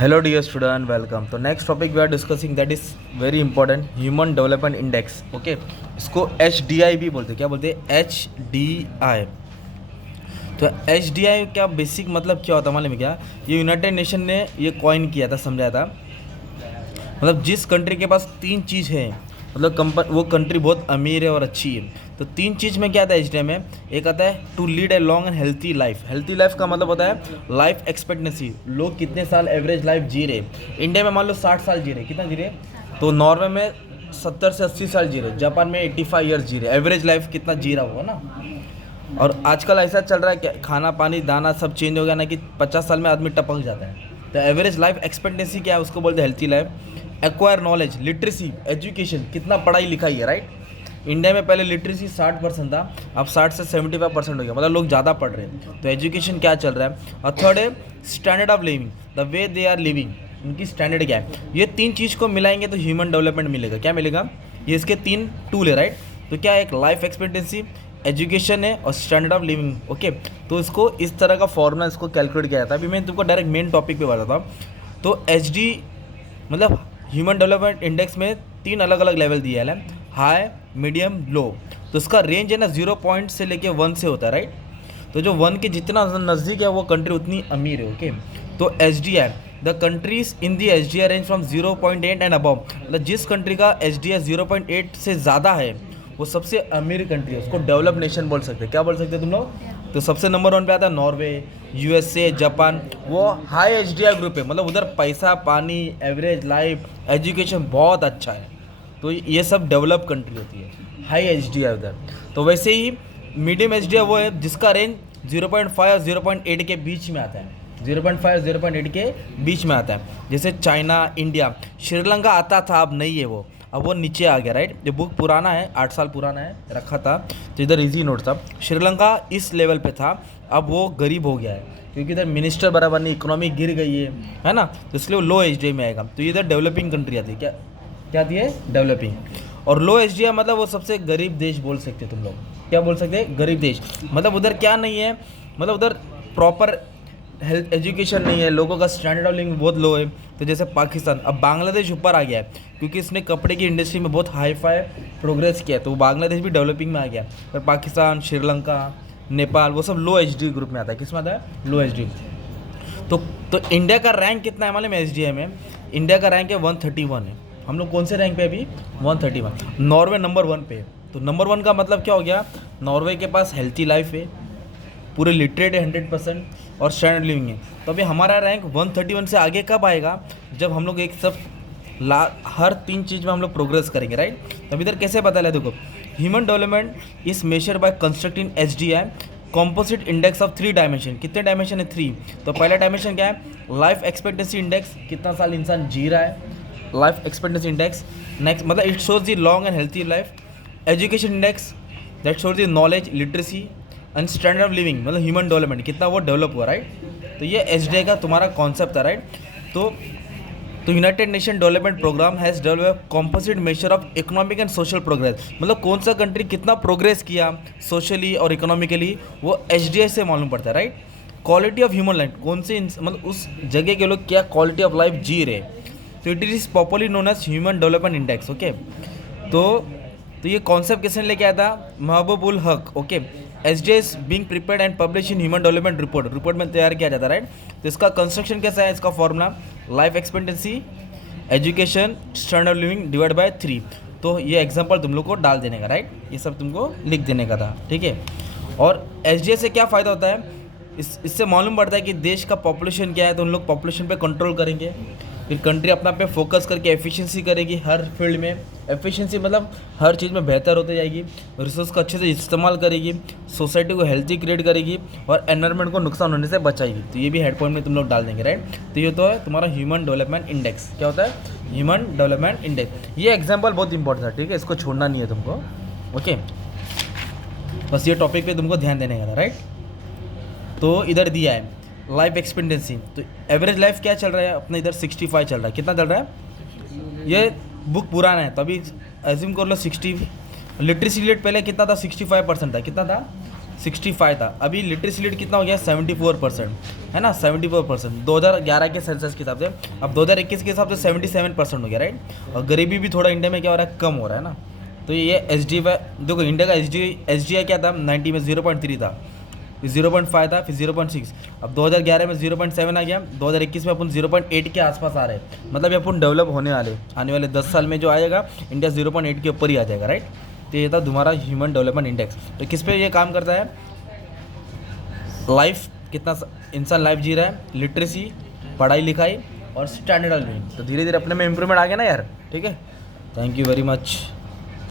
Hello dear student, welcome. तो next topic we are discussing that is very important, human development index. Okay, इसको HDI भी बोलते हैं. क्या बोलते हैं? HDI. तो HDI क्या बेसिक मतलब क्या होता है मालूम है क्या? ये यूनाइटेड नेशन ने ये कॉइन किया था, समझाया था. मतलब जिस कंट्री के पास तीन चीज़ है, मतलब वो कंट्री बहुत अमीर है और अच्छी है. तो तीन चीज़ में क्या आता है HDI में? एक आता है to lead a long and healthy life. Healthy life का मतलब होता है लाइफ एक्सपेक्टेंसी, लोग कितने साल एवरेज लाइफ जी रहे. इंडिया में मान लो 60 साल जी रहे, कितना जी रहे? तो नॉर्वे में 70 से 80 साल जी रहे, जापान में 85 ईयर्स जी रहे. एवरेज लाइफ कितना जी रहा होगा ना. और आजकल ऐसा चल रहा है कि खाना पानी दाना सब चेंज हो गया ना, कि 50 साल में आदमी टपक जाता है. तो एवरेज लाइफ एक्सपेक्टेंसी क्या है, उसको बोलते हैं healthy life. Acquire knowledge, literacy, education, कितना पढ़ाई लिखाई है, राइट. इंडिया में पहले लिटरेसी 60% था, अब 60 से 75% हो गया, मतलब लोग ज़्यादा पढ़ रहे हैं. तो एजुकेशन क्या चल रहा है. और थर्ड है standard of living, the way they are living, उनकी स्टैंडर्ड क्या है. ये तीन चीज़ को मिलाएंगे तो ह्यूमन डेवलपमेंट मिलेगा. क्या मिलेगा? ये इसके तीन टूल है, राइट. तो क्या है? एक लाइफ एक्सपेक्टेंसी, एजुकेशन है और स्टैंडर्ड ऑफ लिविंग. ओके, तो इसको इस तरह का फॉर्मूला इसको कैलकुलेट किया जाता है. अभी मैं तुमको डायरेक्ट मेन टॉपिक पे बताता हूँ. तो HD मतलब ह्यूमन डेवलपमेंट इंडेक्स में तीन अलग अलग लेवल दिया है, हाई, मीडियम, लो. तो इसका रेंज है ना 0 पॉइंट से लेके 1 से होता है, राइट. तो जो 1 के जितना नज़दीक है वो कंट्री उतनी अमीर है. ओके, तो HDI, the countries in the HDI range from 0.8 and above, मतलब जिस कंट्री का HDI 0.8 से ज़्यादा है वो सबसे अमीर कंट्री है, उसको डेवलप नेशन बोल सकते हैं. क्या बोल सकते हैं तुम लोग? तो सबसे नंबर 1 पे आता है नॉर्वे, USA, जापान. वो हाई HDI ग्रुप है, मतलब उधर पैसा पानी, एवरेज लाइफ, एजुकेशन बहुत अच्छा है. तो ये सब डेवलप कंट्री होती है, हाई HDI उधर. तो वैसे ही मीडियम HDI वो है जिसका रेंज 0.5 और 0.8 के बीच में आता है. 0.5 और 0.8 के बीच में आता है. जैसे चाइना, इंडिया, श्रीलंका आता था, अब नहीं है वो, अब वो नीचे आ गया, राइट. ये बुक पुराना है, 8 साल पुराना है, रखा था. तो इधर इजी नोट था. श्रीलंका इस लेवल पे था, अब वो गरीब हो गया है क्योंकि इधर मिनिस्टर बराबर नहीं, इकोनॉमी गिर गई है ना. तो इसलिए वो लो HDI में आएगा. तो इधर डेवलपिंग कंट्री आती है. क्या आती है? डेवलपिंग. और लो HDI मतलब वो सबसे गरीब देश बोल सकते हो तुम लोग. क्या बोल सकते हैं? गरीब देश. मतलब उधर क्या नहीं है, मतलब उधर प्रॉपर हेल्थ एजुकेशन नहीं है, लोगों का स्टैंडर्ड ऑफ लिविंग बहुत लो है. तो जैसे पाकिस्तान, अब बांग्लादेश ऊपर आ गया है क्योंकि इसने कपड़े की इंडस्ट्री में बहुत हाई फाई प्रोग्रेस किया है, तो बांग्लादेश भी डेवलपिंग में आ गया. पर पाकिस्तान, श्रीलंका, नेपाल वो सब लो HDI ग्रुप में आता है. किस में आता है? लो HDI. तो इंडिया का रैंक कितना है मालूम है HDI में? इंडिया का रैंक है 131 है. हम लोग कौन से रैंक पे अभी? 131. नॉर्वे नंबर 1 पे है. तो नंबर 1 का मतलब क्या हो गया? नॉर्वे के पास हेल्थी लाइफ है, पूरे लिटरेट है 100% और स्टैंडर्ड लिविंग है. तो अभी हमारा रैंक 131 से आगे कब आएगा? जब हम लोग एक सब हर तीन चीज़ में हम लोग प्रोग्रेस करेंगे, राइट. तब इधर कैसे पता है? देखो, human development is measure by constructing HDI composite index of 3 dimension. कितने डायमेंशन है? 3. तो पहला डायमेंशन क्या है? लाइफ एक्सपेक्टेंसी इंडेक्स, कितना साल इंसान जी रहा है, लाइफ एक्सपेक्टेंसी इंडेक्स. नेक्स्ट मतलब it shows the long and healthy life. Education index, that shows the knowledge, literacy and standard of living, मतलब ह्यूमन डेवलपमेंट कितना वो डेवलप हुआ, राइट. तो ये HDI का तुम्हारा कॉन्सेप्ट था, राइट. तो united nation development program has develop composite measure of economic and social progress, मतलब कौन सा कंट्री कितना प्रोग्रेस किया सोशली और इकोनॉमिकली, वो HDI से मालूम पड़ता है, right. Quality of human life, कौन से मतलब उस जगह के लोग क्या क्वालिटी ऑफ लाइफ जी रहे. तो it is popularly known as human development index. Okay, तो ये कॉन्सेप्ट किसने लेके आया था? महबूब ul Haq. Okay, HDI is being prepared and publish in human development report में तैयार किया जाता है, राइट. तो इसका कंस्ट्रक्शन कैसा है? इसका formula life expectancy, education, standard living divide by 3. तो ये एग्जांपल तुम लोग को डाल देने का, राइट. ये सब तुमको लिख देने का था, ठीक है. और HDI से क्या फ़ायदा होता है? इससे मालूम पड़ता है कि देश का पॉपुलेशन क्या है, तो उन लोग पॉपुलेशन पे कंट्रोल करेंगे. फिर कंट्री अपना पे फोकस करके एफिशिएंसी करेगी हर फील्ड में. एफिशिएंसी मतलब हर चीज़ में बेहतर होती जाएगी, रिसोर्स का अच्छे से इस्तेमाल करेगी, सोसाइटी को हेल्थी क्रिएट करेगी और एनवायरनमेंट को नुकसान होने से बचाएगी. तो ये भी हेड पॉइंट में तुम लोग डाल देंगे, राइट. तो ये तो है तुम्हारा ह्यूमन डेवलपमेंट इंडेक्स. क्या होता है? Human development index. ये एग्जाम्पल बहुत इंपॉर्टेंट है, ठीक है, इसको छोड़ना नहीं है तुमको. ओके, बस ये टॉपिक पे तुमको ध्यान देने का था, राइट. तो इधर दिया है लाइफ एक्सपेक्टेंसी. तो एवरेज लाइफ क्या चल रहा है अपने इधर? 65 चल रहा है. कितना चल रहा है? ये बुक पुराना है तो अभी एज्यूम कर लो 60. लिटरेसी रेट पहले कितना था? 65% था. कितना था? 65 था, अभी लिटरेसी रेट कितना हो गया 74%, है ना 74%, 2011 के सेंसस के हिसाब से। अब 2021 के हिसाब से 77% हो गया, राइट। और गरीबी भी थोड़ा इंडिया में क्या हो रहा है, कम हो रहा है ना। तो ये एच डी देखो इंडिया का एच डी आई क्या था 90 में 0.3 था, फिर 0.5 था, फिर 0.6, अब 2011 में 0.7 आ गया, 2021 में अपन 0.8 के आसपास आ रहे हैं। मतलब ये अपन डेवलप होने वाले, आने वाले 10 साल में जो आएगा इंडिया 0.8 के ऊपर ही आ जाएगा, राइट। तो ये था तुम्हारा ह्यूमन डेवलपमेंट इंडेक्स। तो किस पे ये काम करता है, लाइफ कितना इंसान लाइफ जी रहा है, लिटरेसी, पढ़ाई लिखाई और स्टैंडर्ड लिविंग। तो धीरे धीरे अपने में इम्प्रूवमेंट आ गया ना यार, ठीक है। Thank you very much.